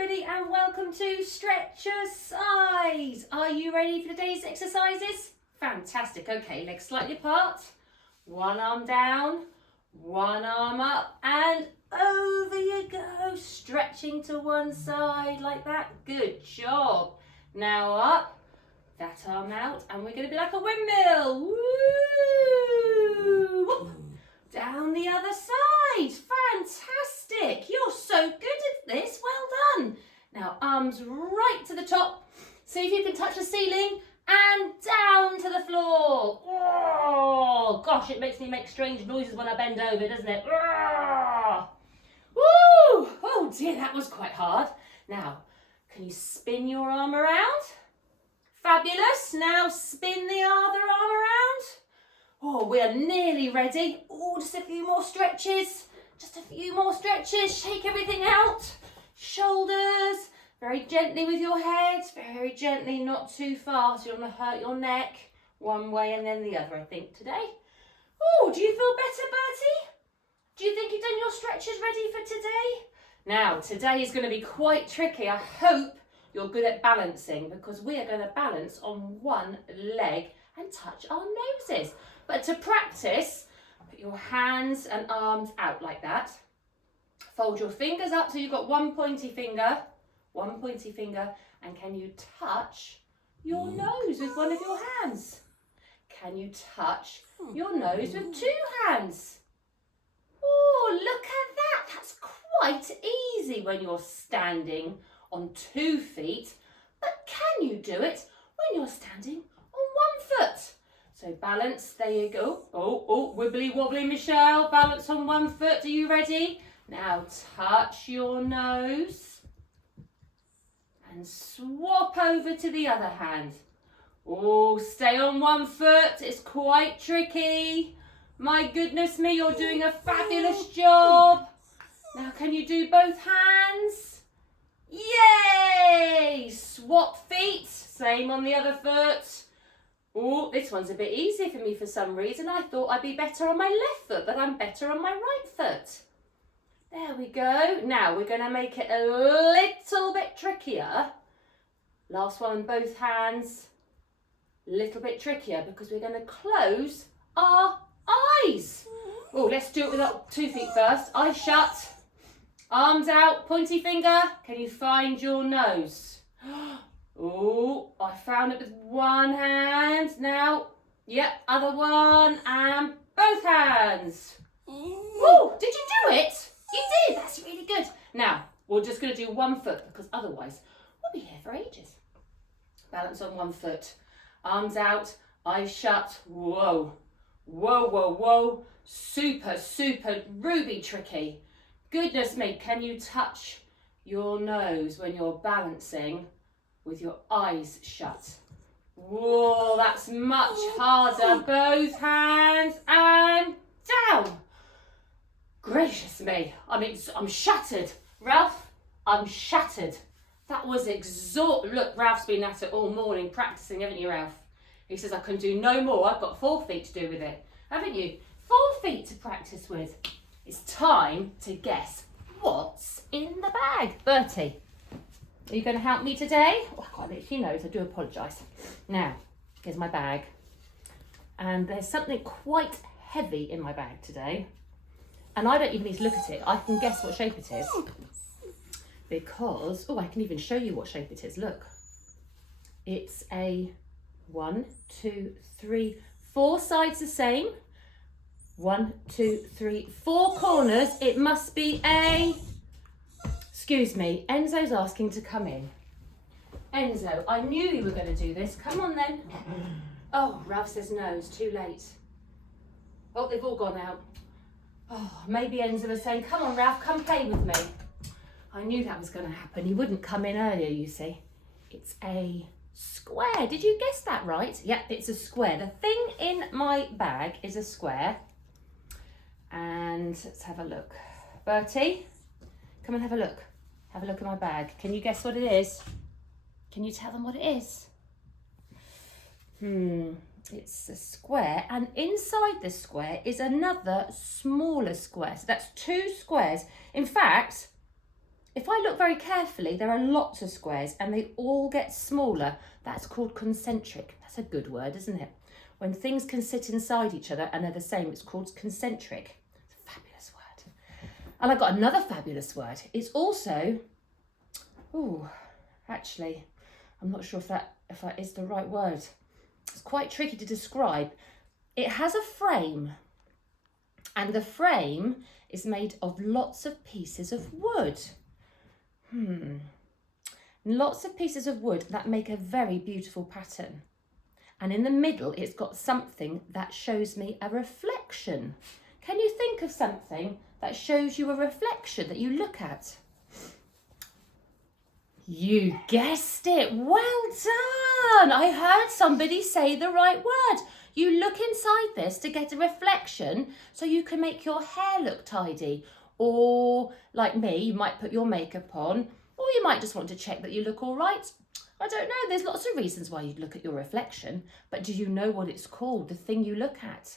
everybody and welcome to Stretchercise. Are you ready for today's exercises? Fantastic. Okay, legs slightly apart, one arm down, one arm up and over you go, stretching to one side like that. Good job. Now up, that arm out, and we're going to be like a windmill. Woo! Whoop. Down the other side. Fantastic. You're so good at this. Well done. Now arms right to the top. See if you can touch the ceiling and down to the floor. Oh, gosh, it makes me make strange noises when I bend over, doesn't it? Woo! Oh dear, that was quite hard. Now, can you spin your arm around? Fabulous. Now spin the other arm around. Oh, we are nearly ready. Oh, just a few more stretches. Just a few more stretches. Shake everything out. Shoulders. Very gently with your head. Very gently, not too fast. You don't want to hurt your neck. One way and then the other, I think, today. Oh, do you feel better, Bertie? Do you think you've done your stretches ready for today? Now, today is going to be quite tricky. I hope you're good at balancing because we are going to balance on one leg and touch our noses. But to practice, put your hands and arms out like that. Fold your fingers up so you've got one pointy finger, and can you touch your nose with one of your hands? Can you touch your nose with two hands? Oh, look at that. That's quite easy when you're standing on 2 feet, but can you do it when you're standing on 1 foot? So balance, there you go. Oh, wibbly wobbly, Michelle. Balance on 1 foot. Are you ready? Now touch your nose and swap over to the other hand. Oh, stay on 1 foot. It's quite tricky. My goodness me, you're doing a fabulous job. Now can you do both hands? Yay! Swap feet. Same on the other foot. Oh, this one's a bit easy for me for some reason. I thought I'd be better on my left foot, but I'm better on my right foot. There we go. Now we're going to make it a little bit trickier. Last one, both hands. A little bit trickier because we're going to close our eyes. Oh, let's do it without 2 feet first. Eyes shut. Arms out, pointy finger. Can you find your nose? Oh, I found it with one hand. Now, yep, other one and both hands. Oh, did you do it? You did, that's really good. Now, we're just going to do 1 foot because otherwise we'll be here for ages. Balance on 1 foot. Arms out, eyes shut. Whoa, whoa, whoa, whoa. Super, super ruby tricky. Goodness me, can you touch your nose when you're balancing with your eyes shut? Whoa, that's much harder. Both hands and down. Gracious me, I'm shattered. Ralph, I'm shattered. That was exhausting. Look, Ralph's been at it all morning practicing, haven't you, Ralph? He says, I can do no more. I've got 4 feet to do with it. Haven't you? 4 feet to practice with. It's time to guess what's in the bag. Bertie, are you going to help me today? Oh, I can't let you know, so I do apologise. Now, here's my bag. And there's something quite heavy in my bag today. And I don't even need to look at it. I can guess what shape it is. Because, I can even show you what shape it is. Look. It's a 1, 2, 3, 4 sides the same. 1, 2, 3, 4 corners. It must be a... Excuse me, Enzo's asking to come in. Enzo, I knew you were going to do this. Come on then. Oh, Ralph says no, it's too late. Oh, they've all gone out. Oh, maybe Enzo was saying, come on, Ralph, come play with me. I knew that was going to happen. He wouldn't come in earlier, you see. It's a square. Did you guess that right? Yep, it's a square. The thing in my bag is a square. And let's have a look. Bertie, come and have a look. Have a look at my bag. Can you guess what it is? Can you tell them what it is? It's a square, and inside the square is another smaller square. So that's 2 squares. In fact, If I look very carefully, there are lots of squares and they all get smaller. That's called concentric. That's a good word, isn't it? When things can sit inside each other and they're the same, it's called concentric. It's a fabulous word. And I've got another fabulous word. It's also, actually, I'm not sure if that is the right word. It's quite tricky to describe. It has a frame, and the frame is made of lots of pieces of wood. Lots of pieces of wood that make a very beautiful pattern. And in the middle, it's got something that shows me a reflection. Can you think of something that shows you a reflection that you look at? You guessed it. Well done. I heard somebody say the right word. You look inside this to get a reflection so you can make your hair look tidy. Or like me, you might put your makeup on, or you might just want to check that you look all right. I don't know, there's lots of reasons why you'd look at your reflection, but do you know what it's called, the thing you look at?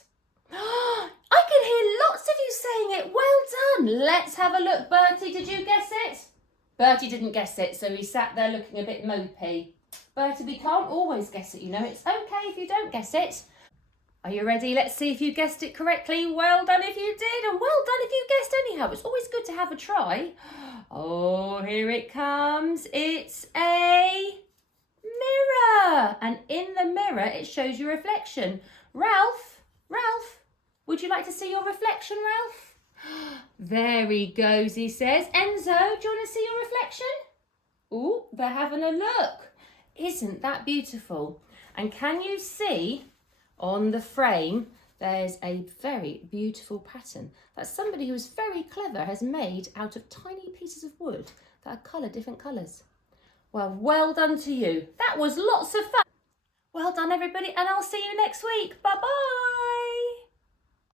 I can hear lots of you saying it. Well done. Let's have a look. Bertie, did you guess it? Bertie didn't guess it, so he sat there looking a bit mopey. Bertie, we can't always guess it, you know. It's okay if you don't guess it. Are you ready? Let's see if you guessed it correctly. Well done if you did, and well done if you guessed anyhow. It's always good to have a try. Oh, here it comes. It's a mirror. And in the mirror, it shows your reflection. Ralph, would you like to see your reflection, Ralph? There he goes, he says. Enzo, do you want to see your reflection? Oh, they're having a look. Isn't that beautiful? And can you see on the frame, there's a very beautiful pattern that somebody who is very clever has made out of tiny pieces of wood that are coloured different colours. Well done to you. That was lots of fun. Well done, everybody, and I'll see you next week. Bye-bye.